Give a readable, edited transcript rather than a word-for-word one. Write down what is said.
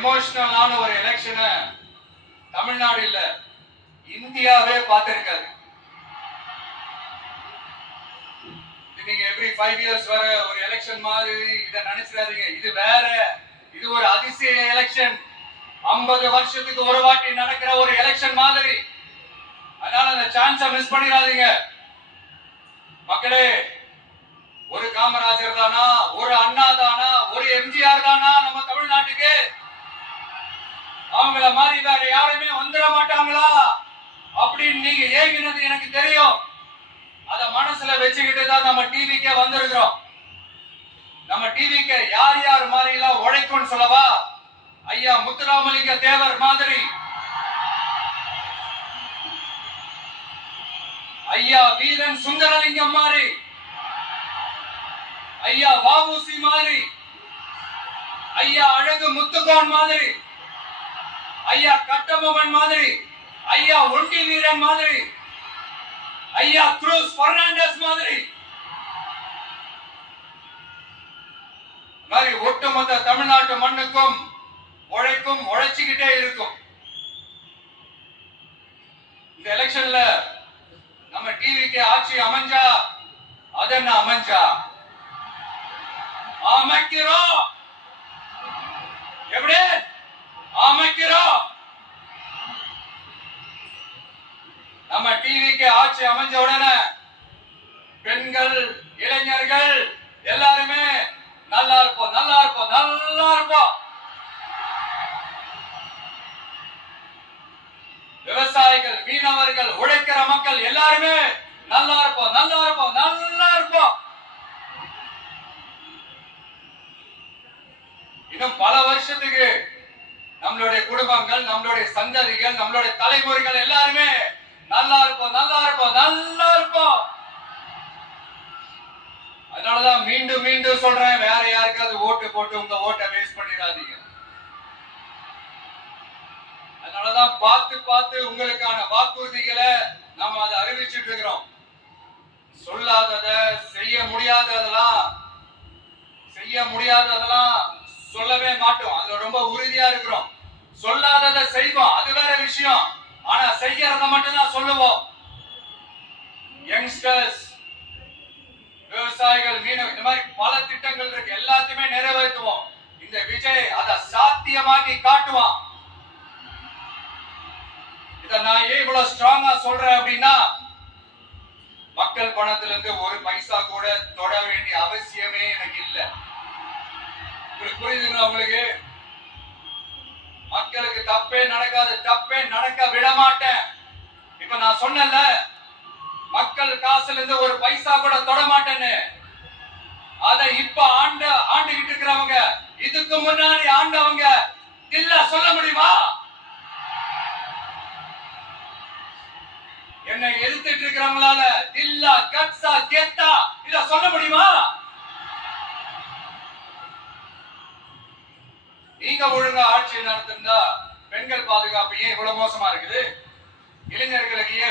எமோஷனலான ஒரு எலெக்ஷனை தமிழ்நாடு இல்ல இந்தியாவே பார்த்திருக்காது. நீங்க எவ்ரி 5 இயர்ஸ் வர ஒரு எலெக்ஷன் மாதிரி இத நினைச்சிடாதீங்க. இது வேற. இது ஒரு அதிசய எலெக்ஷன். 50 வருஷத்துக்கு ஒரு வாட்டி நடக்கிற ஒரு எலெக்ஷன் மாதிரி. அதனால அந்த சான்ஸை மிஸ் பண்ணிடாதீங்க மக்களே. ஒரு காமராஜர் தானா, ஒரு அண்ணா தானா, ஒரு எம்ஜிஆர் தானா நம்ம தமிழ்நாட்டுக்கு? அவங்கள மாதிரி வேற யாருமே வந்துட மாட்டாங்களா அப்படின்னு நீங்க ஏங்கினது எனக்கு தெரியும். அத மனசுல வச்சுக்கிட்டு தான் நம்ம டிவிக்கே வந்திருக்கிறோம். நம்ம டிவிக்கு யார் யார் மாதிரி எல்லாம் உழைக்கும் சொல்லவா? ஐயா முத்துராமலிங்க தேவர் மாதிரி, ஐயா வீரன் சுந்தரலிங்கம் மாதிரி, ஐயா வாவுசி மாதிரி, ஐயா அழகு முத்துக்கோன் மாதிரி, ஐயா கட்டபொம்மன் மாதிரி, ஐயா ஒண்டி வீரன் மாதிரி, ஐயா குரூஸ் பெர்னாண்டஸ் மாதிரி மாதிரி ஒட்டுமொத்த தமிழ்நாட்டு மண்ணுக்கும் உழைக்கும், உழைச்சுக்கிட்டே இருக்கும். இந்த எலெக்ஷன்ல நம்ம டிவிக்கு ஆட்சி அமைஞ்சா அது என்ன அமைஞ்சா அமைக்கிறோம். எப்படி அமைக்கிறோம்? நம்ம டிவிக்கு ஆட்சி அமைஞ்ச உடனே பெண்கள், இளைஞர்கள் எல்லாருமே நல்லா இருப்போம், நல்லா இருப்போம், நல்லா இருப்போம். விவசாயிகள், மீனவர்கள், உழைக்கிற மக்கள் எல்லாருமே நல்லா இருப்போம், நல்லா இருப்போம், நல்லா இருப்போம். இன்னும் பல வருஷத்துக்கு நம்மளுடைய குடும்பங்கள், நம்மளுடைய சந்ததிகள், நம்மளுடைய தலைமுறைகள் எல்லாருமே நல்லா இருப்போம், நல்லா இருப்போம், நல்லா இருப்போம். அதனாலதான் மீண்டும் மீண்டும் சொல்றேன், வேற யாருக்காவது ஓட்டு போட்டு உங்க ஓட்டை வேஸ்ட் பண்ணிடாதீங்க. அதனாலதான் பார்த்து பார்த்து உங்களுக்கான வாக்குறுதிகளை நாம அதை அறிவிச்சுட்டு இருக்கிறோம். சொல்லாதத, செய்ய முடியாததெல்லாம் சொல்லவே மாட்டோம். அதுல ரொம்ப உறுதியா இருக்கிறோம். சொல்லாததை செய்வோம், அது வேற விஷயம். ஆனா செய்யறத மட்டும் தான் சொல்லுவோம். யங்ஸ்டர்ஸ், விவசாயிகள், மீனவர்கள், இந்த மாதிரி பல திட்டங்கள் இருக்கு. எல்லாத்தையுமே நிறைவேற்றுவோம். இந்த விஜய் அதை சாத்தியமாக்கி காட்டுவான். இத நான் ஏன் இவ்வளவு ஸ்ட்ராங்கா சொல்றேன் அப்படின்னா, மக்கள் பணத்துல இருந்து ஒரு பைசா கூட தொட வேண்டிய அவசியமே எனக்கு இல்லை. உங்களுக்கு புரியுதுங்களா? உங்களுக்கு மக்களுக்கு தப்பே நடக்காது, தப்பே நடக்க விட மாட்டேன். இப்ப நான் சொன்னல, மக்கள் காசுல இருந்து ஒரு பைசா கூட தொட மாட்டேன்னு. அத இப்ப ஆண்டுகிட்டு இருக்கிறவங்க, இதுக்கு முன்னாடி ஆண்டவங்க இல்ல சொல்ல முடியுமா? என்னை எதிர்த்துட்டு இருக்கிறவங்களால இல்லா கட்சா கெத்தா இத சொல்ல முடியுமா? நீங்க ஒழுங்கா ஆட்சி நடத்திருந்தா பெண்கள் பாதுகாப்பு ஏன் இவ்வளவு மோசமா இருக்குது? இளைஞர்களுக்கு ஏன்